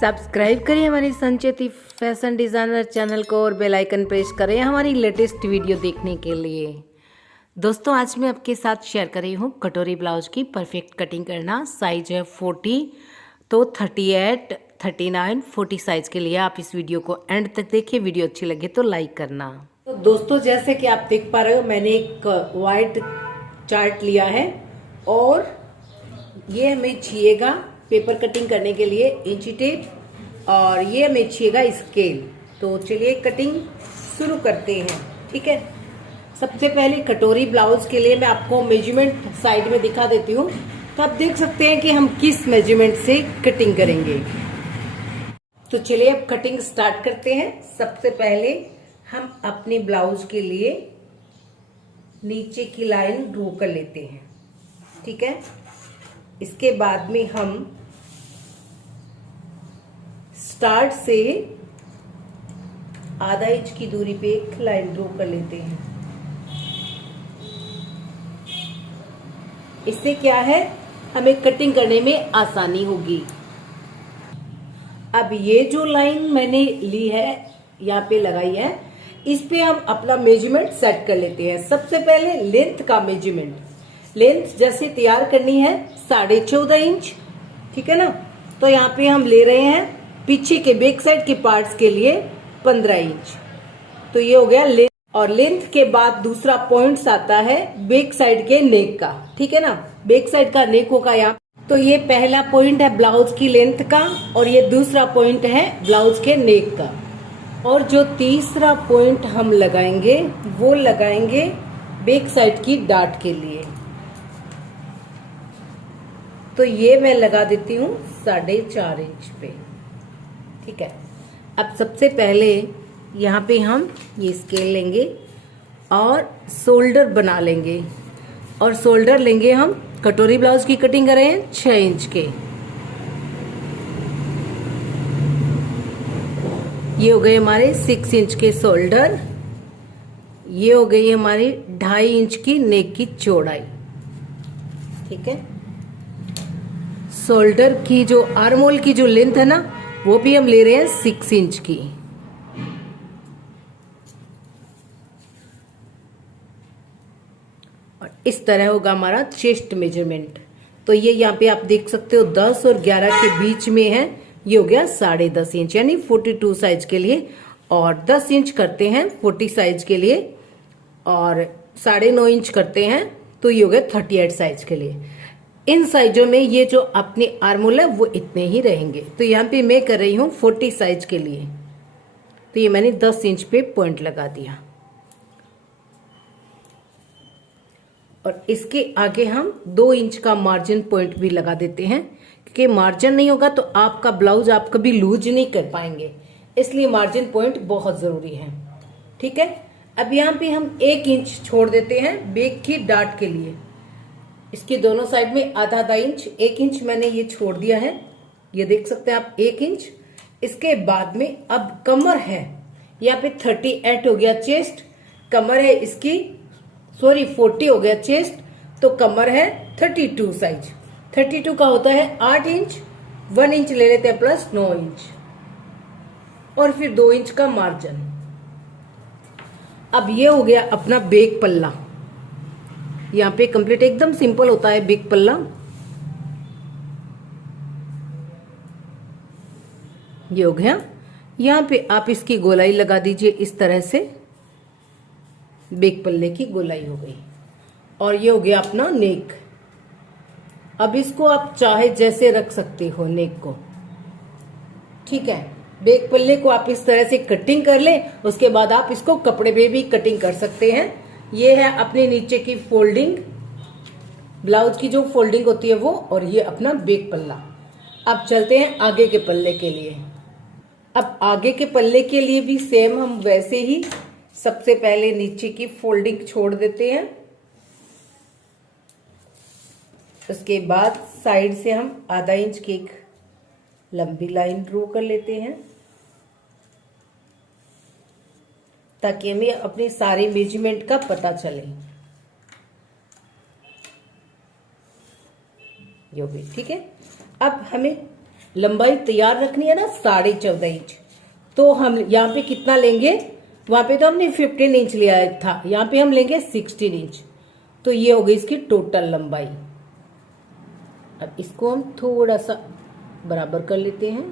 Subscribe करें हमारी Sancheti fashion designer channel को और बेल आइकन प्रेस करें हमारी लेटेस्ट वीडियो देखने के लिए। दोस्तों आज मैं आपके साथ शेयर कर रही हूँ कटोरी ब्लाउज की परफेक्ट कटिंग करना। साइज है 40, तो 38, 39, 40 साइज के लिए आप इस वीडियो को एंड तक देखिए। वीडियो अच्छी लगे तो लाइक करना। तो दोस्तों जैसे कि आप देख पा रहे हो, मैंने एक वाइट चार्ट लिया है और ये हमें चाहिएगा पेपर कटिंग करने के लिए इंची टेप, और ये हमें चाहिएगा स्केल। तो चलिए कटिंग शुरू करते हैं। ठीक है, सबसे पहले कटोरी ब्लाउज के लिए मैं आपको मेजरमेंट साइड में दिखा देती हूँ, तो आप देख सकते हैं कि हम किस मेजरमेंट से कटिंग करेंगे। तो चलिए अब कटिंग स्टार्ट करते हैं। सबसे पहले हम अपने ब्लाउज के लिए नीचे की लाइन ड्रॉ कर लेते हैं। ठीक है, इसके बाद में हम स्टार्ट से आधा इंच की दूरी पे एक लाइन ड्रॉ कर लेते हैं। इससे क्या है, हमें कटिंग करने में आसानी होगी। अब ये जो लाइन मैंने ली है, यहाँ पे लगाई है, इस पे हम अपना मेजरमेंट सेट कर लेते हैं। सबसे पहले लेंथ का मेजरमेंट, लेंथ जैसे तैयार करनी है 14.5 इंच। ठीक है ना, तो यहाँ पे हम ले रहे हैं पीछे के बैक साइड के पार्ट्स के लिए 15 इंच। तो ये हो गया लेंथ। और लेंथ के बाद दूसरा पॉइंट्स आता है बैक साइड के नेक का। ठीक है ना, बैक साइड का नेक होगा यहाँ। तो ये पहला पॉइंट है ब्लाउज की लेंथ का, और ये दूसरा पॉइंट है ब्लाउज के नेक का। और जो तीसरा पॉइंट हम लगाएंगे वो लगाएंगे बैक साइड की डाट के लिए। तो ये मैं लगा देती हूँ 4.5 इंच पे। ठीक है, अब सबसे पहले यहाँ पे हम ये स्केल लेंगे और शोल्डर बना लेंगे। और शोल्डर लेंगे हम, कटोरी ब्लाउज की कटिंग कर रहे हैं 6 इंच के। ये हो गए हमारे 6 इंच के शोल्डर। ये हो गई हमारी 2.5 इंच की नेक की चौड़ाई। ठीक है, शोल्डर की जो आर्म होल की जो लेंथ है ना, वो भी हम ले रहे हैं 6 इंच की। और इस तरह होगा हमारा चेस्ट मेजरमेंट। तो ये यहाँ पे आप देख सकते हो 10 और 11 के बीच में है। ये हो गया 10.5 इंच, यानी 42 साइज के लिए। और 10 इंच करते हैं 40 साइज के लिए, और 9.5 इंच करते हैं तो ये हो गया 38 साइज के लिए। इन साइजों में ये जो अपने आर्मोल है वो इतने ही रहेंगे। तो यहाँ पे मैं कर रही हूँ 40 साइज के लिए। तो ये मैंने 10 इंच पे पॉइंट लगा दिया। और इसके आगे हम 2 इंच का मार्जिन पॉइंट भी लगा देते हैं, क्योंकि मार्जिन नहीं होगा तो आपका ब्लाउज आप कभी लूज नहीं कर पाएंगे, इसलिए मार्जिन पॉइंट बहुत जरूरी है। ठीक है, अब यहाँ पे हम 1 इंच छोड़ देते हैं बैक की डाट के लिए। इसके दोनों साइड में आधा इंच, 1 इंच मैंने ये छोड़ दिया है। ये देख सकते हैं आप 1 इंच। इसके बाद में अब कमर है, यहाँ पे 38 हो गया चेस्ट, कमर है इसकी 40 हो गया चेस्ट, तो कमर है 32 साइज। 32 का होता है 8 इंच, 1 इंच ले लेते हैं प्लस 9 इंच, और फिर 2 इंच का मार्जिन। अब ये हो गया अपना बैक पल्ला। यहाँ पे कंप्लीट एकदम सिंपल होता है बैक पल्ला। ये हो गया। यहाँ पे आप इसकी गोलाई लगा दीजिए इस तरह से, बैक पल्ले की गोलाई हो गई। और ये हो गया अपना नेक। अब इसको आप चाहे जैसे रख सकते हो नेक को। ठीक है, बैक पल्ले को आप इस तरह से कटिंग कर ले, उसके बाद आप इसको कपड़े पे भी कटिंग कर सकते हैं। ये है अपने नीचे की फोल्डिंग, ब्लाउज की जो फोल्डिंग होती है वो, और ये अपना बैक पल्ला। अब चलते हैं आगे के पल्ले के लिए। अब आगे के पल्ले के लिए भी सेम हम वैसे ही सबसे पहले नीचे की फोल्डिंग छोड़ देते हैं। उसके बाद साइड से हम आधा इंच की एक लंबी लाइन ड्रॉ कर लेते हैं, ताकि हमें अपने सारे मेजरमेंट का पता चले। ये भी ठीक है। अब हमें लंबाई तैयार रखनी है ना 14.5 इंच, तो हम यहाँ पे कितना लेंगे, वहां पे तो हमने 15 इंच लिया था, यहाँ पे हम लेंगे 16 इंच। तो ये हो गई इसकी टोटल लंबाई। अब इसको हम थोड़ा सा बराबर कर लेते हैं।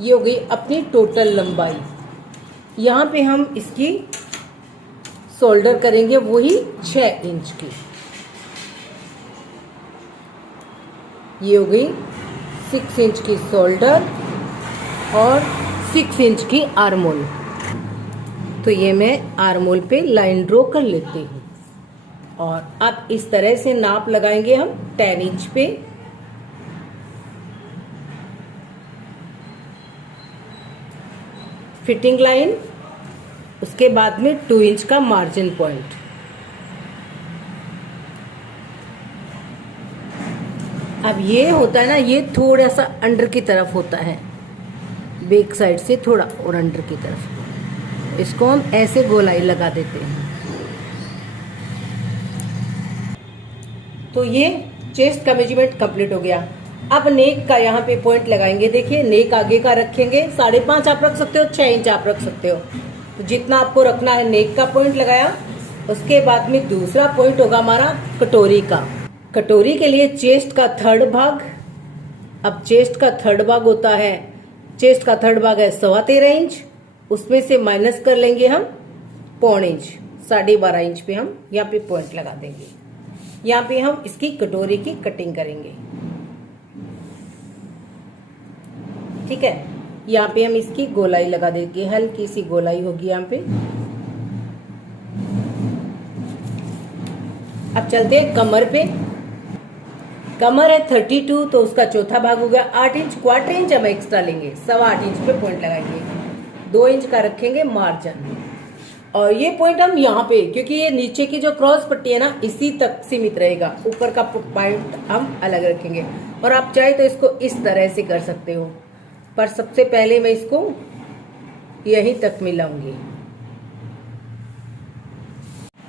ये हो गई अपनी टोटल लंबाई। यहाँ पे हम इसकी शोल्डर करेंगे वही 6 इंच की। ये हो गई 6 इंच की शोल्डर और 6 इंच की आर्मोल। तो ये मैं आर्मोल पे लाइन ड्रॉ कर लेती हूँ और अब इस तरह से नाप लगाएंगे हम 10 इंच पे। फिटिंग लाइन, उसके बाद में 2 इंच का मार्जिन पॉइंट। अब ये होता है ना, ये थोड़ा सा अंडर की तरफ होता है, बैक साइड से थोड़ा और अंडर की तरफ। इसको हम ऐसे गोलाई लगा देते हैं। तो ये चेस्ट का मेजरमेंट कंप्लीट हो गया। अब नेक का यहाँ पे पॉइंट लगाएंगे। देखिए नेक आगे का रखेंगे 5.5 आप रख सकते हो, 6 इंच आप रख सकते हो, तो जितना आपको रखना है नेक का पॉइंट लगाया। उसके बाद में दूसरा पॉइंट होगा हमारा कटोरी का। कटोरी के लिए चेस्ट का थर्ड भाग। अब चेस्ट का थर्ड भाग होता है, चेस्ट का थर्ड भाग है 13.25 इंच, उसमें से माइनस कर लेंगे हम 0.25 इंच, 12.5 इंच पे हम यहाँ पे पॉइंट लगा देंगे। यहाँ पे हम इसकी कटोरी की कटिंग करेंगे। ठीक है, यहाँ पे हम इसकी गोलाई लगा देंगे, हल्की सी गोलाई होगी यहाँ पे। अब चलते हैं कमर पे। कमर है 32, तो उसका चौथा भाग हो गया 8 इंच। 1/4 इंच हम एक्स्ट्रा लेंगे, 8.25 इंच पे पॉइंट लगाएंगे। 2 इंच का रखेंगे मार्जिन, और ये पॉइंट हम यहाँ पे, क्योंकि ये नीचे की जो क्रॉस पट्टी है ना इसी तक सीमित रहेगा, ऊपर का पॉइंट हम अलग रखेंगे। और आप चाहे तो इसको इस तरह से कर सकते हो, पर सबसे पहले मैं इसको यहीं तक मिलाऊंगी।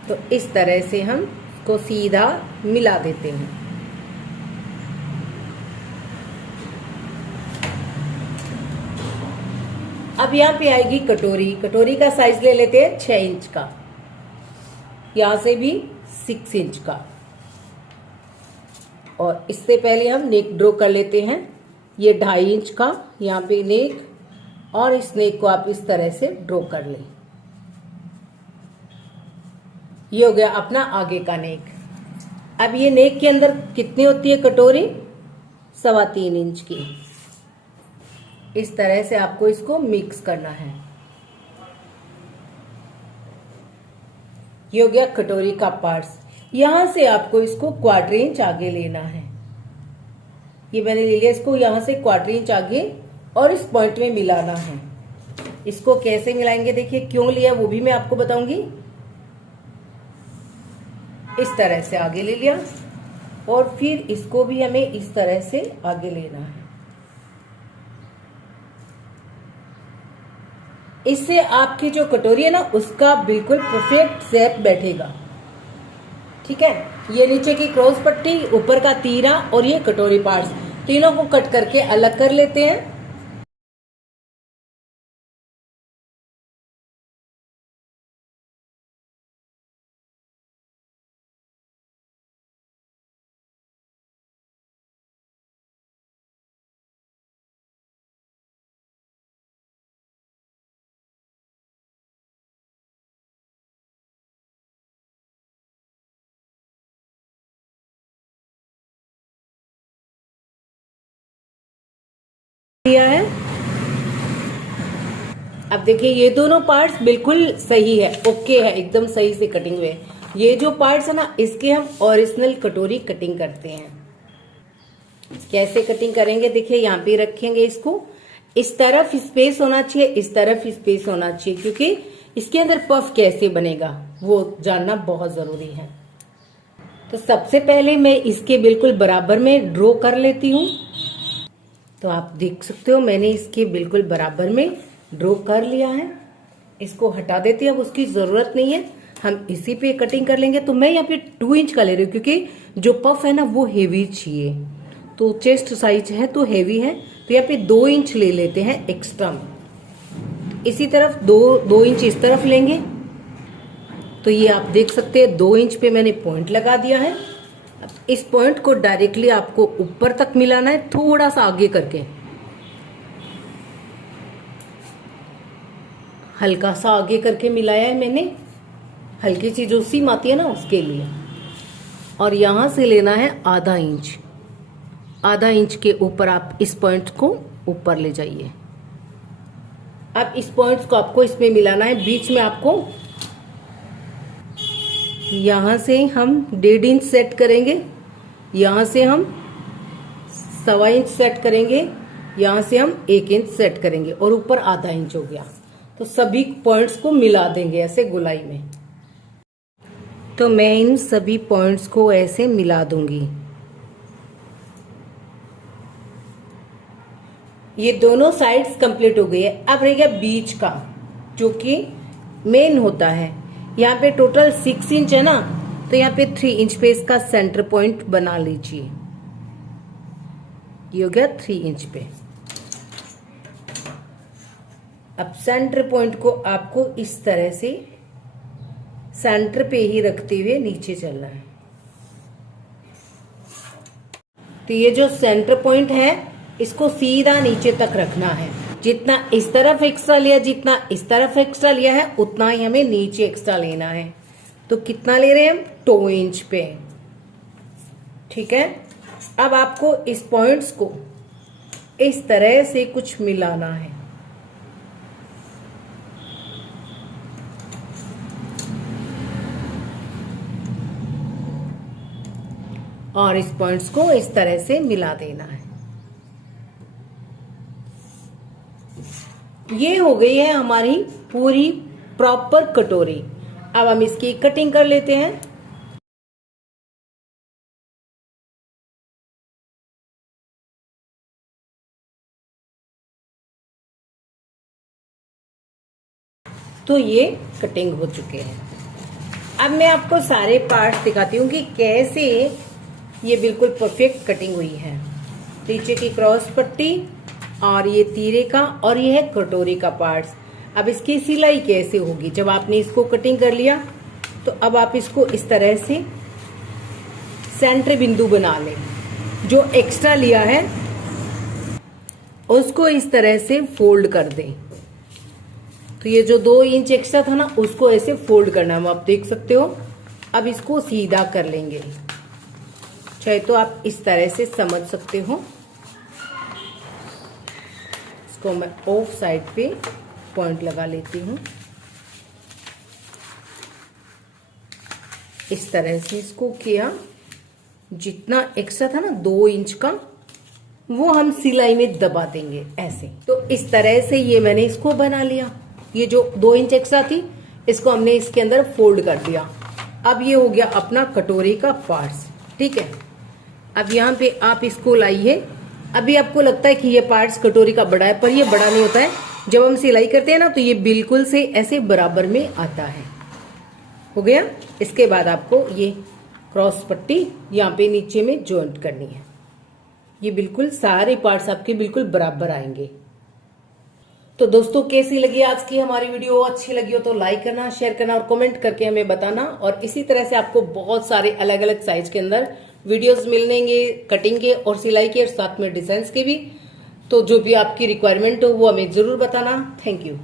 तो इस तरह से हम इसको सीधा मिला देते हैं। अब यहाँ पे आएगी कटोरी। कटोरी का साइज ले लेते हैं 6 इंच का, यहां से भी 6 इंच का। और इससे पहले हम नेक ड्रॉ कर लेते हैं। ये 2.5 इंच का यहाँ पे नेक, और इस नेक को आप इस तरह से ड्रॉ कर लें। ये हो गया अपना आगे का नेक। अब ये नेक के अंदर कितनी होती है कटोरी, 3.25 इंच की। इस तरह से आपको इसको मिक्स करना है। ये हो गया कटोरी का पार्ट्स। यहां से आपको इसको 1/4 इंच आगे लेना है। ये मैंने ले लिया, इसको यहां से 1/4 इंच आगे और इस पॉइंट में मिलाना है। इसको कैसे मिलाएंगे, देखिए क्यों लिया वो भी मैं आपको बताऊंगी। इस तरह से आगे ले लिया और फिर इसको भी हमें इस तरह से आगे लेना है। इससे आपकी जो कटोरी है ना उसका बिल्कुल परफेक्ट शेप बैठेगा। ठीक है, ये नीचे की क्रॉस पट्टी, ऊपर का तीरा और ये कटोरी पार्ट्स, तीनों को कट करके अलग कर लेते हैं। किया है। अब देखिए ये दोनों पार्ट्स बिल्कुल सही है, ओके है, एकदम सही से कटिंग हुए। ये जो पार्ट्स है ना इसके हम ओरिजिनल कटोरी कटिंग करते हैं। कैसे कटिंग करेंगे, देखिए यहाँ पे रखेंगे इसको, इस तरफ स्पेस होना चाहिए, इस तरफ स्पेस होना चाहिए, क्योंकि इसके अंदर पफ कैसे बनेगा वो जानना बहुत जरूरी है। तो सबसे पहले मैं इसके बिल्कुल बराबर में ड्रॉ कर लेती हूँ। तो आप देख सकते हो मैंने इसके बिल्कुल बराबर में ड्रॉ कर लिया है। इसको हटा देती हूँ, अब उसकी जरूरत नहीं है, हम इसी पे कटिंग कर लेंगे। तो मैं यहाँ पे 2 इंच का ले रही हूँ, क्योंकि जो पफ है ना वो हेवी चाहिए, तो चेस्ट साइज है तो हैवी है, तो यहाँ पे 2 इंच ले लेते हैं एक्स्ट्रा। इसी तरफ 2 इंच इस तरफ लेंगे। तो ये आप देख सकते हैं 2 इंच पे मैंने पॉइंट लगा दिया है। अब इस पॉइंट को डायरेक्टली आपको ऊपर तक मिलाना है, थोड़ा सा आगे करके, हल्का सा आगे करके मिलाया है मैंने। हल्की सी जो सीम आती है ना उसके लिए। और यहां से लेना है आधा इंच। आधा इंच के ऊपर आप इस पॉइंट को ऊपर ले जाइए। अब इस पॉइंट को आपको इसमें मिलाना है। बीच में आपको यहां से हम 1.5 इंच सेट करेंगे, यहां से हम 1.25 इंच सेट करेंगे, यहां से हम 1 इंच सेट करेंगे और ऊपर आधा इंच हो गया। तो सभी पॉइंट्स को मिला देंगे ऐसे गोलाई में। तो मैं इन सभी पॉइंट्स को ऐसे मिला दूंगी। ये दोनों साइड्स कंप्लीट हो गई है। अब रह गया बीच का, जो कि मेन होता है। यहाँ पे टोटल 6 इंच है ना, तो यहाँ पे 3 इंच पे इसका सेंटर पॉइंट बना लीजिए। ये हो गया 3 इंच पे। अब सेंटर पॉइंट को आपको इस तरह से सेंटर पे ही रखते हुए नीचे चलना है। तो ये जो सेंटर पॉइंट है इसको सीधा नीचे तक रखना है। जितना इस तरफ एक्स्ट्रा लिया, जितना इस तरफ एक्स्ट्रा लिया है, उतना ही हमें नीचे एक्स्ट्रा लेना है। तो कितना ले रहे हैं हम? 2 इंच पे। ठीक है। अब आपको इस पॉइंट्स को इस तरह से कुछ मिलाना है। और इस पॉइंट्स को इस तरह से मिला देना है। ये हो गई है हमारी पूरी प्रॉपर कटोरी। अब हम इसकी कटिंग कर लेते हैं। तो ये कटिंग हो चुके हैं। अब मैं आपको सारे पार्ट्स दिखाती हूँ कि कैसे ये बिल्कुल परफेक्ट कटिंग हुई है। नीचे की क्रॉस पट्टी और ये तीरे का और ये है कटोरी का पार्ट्स। अब इसकी सिलाई कैसे होगी? जब आपने इसको कटिंग कर लिया तो अब आप इसको इस तरह से सेंटर बिंदु बना लें। जो एक्स्ट्रा लिया है उसको इस तरह से फोल्ड कर दें। तो ये जो 2 इंच एक्स्ट्रा था ना, उसको ऐसे फोल्ड करना है, आप देख सकते हो। अब इसको सीधा कर लेंगे, चाहे तो आप इस तरह से समझ सकते हो। इसको मैं ऑफ साइड पे पॉइंट लगा लेती हूँ। इस तरह से इसको किया। जितना एक्स्ट्रा था ना 2 इंच का, वो हम सिलाई में दबा देंगे ऐसे। तो इस तरह से ये मैंने इसको बना लिया। ये जो 2 इंच एक्स्ट्रा थी इसको हमने इसके अंदर फोल्ड कर दिया। अब ये हो गया अपना कटोरी का पार्ट्स। ठीक है। अब यहाँ पे आप इसको लाइए। अभी आपको लगता है कि ये पार्ट्स कटोरी का बड़ा है, पर ये बड़ा नहीं होता है। जब हम सिलाई करते हैं ना तो ये बिल्कुल से ऐसे बराबर में आता है। हो गया। इसके बाद आपको ये क्रॉस पट्टी यहाँ पे नीचे में जॉइंट करनी है। ये बिल्कुल सारे पार्ट्स आपके बिल्कुल बराबर आएंगे। तो दोस्तों, कैसी लगी आज की हमारी वीडियो? अच्छी लगी हो तो लाइक करना, शेयर करना और कमेंट करके हमें बताना। और इसी तरह से आपको बहुत सारे अलग अलग साइज के अंदर वीडियोस मिलेंगे, कटिंग के और सिलाई के और साथ में डिजाइन के भी। तो जो भी आपकी रिक्वायरमेंट हो वो हमें जरूर बताना। Thank you.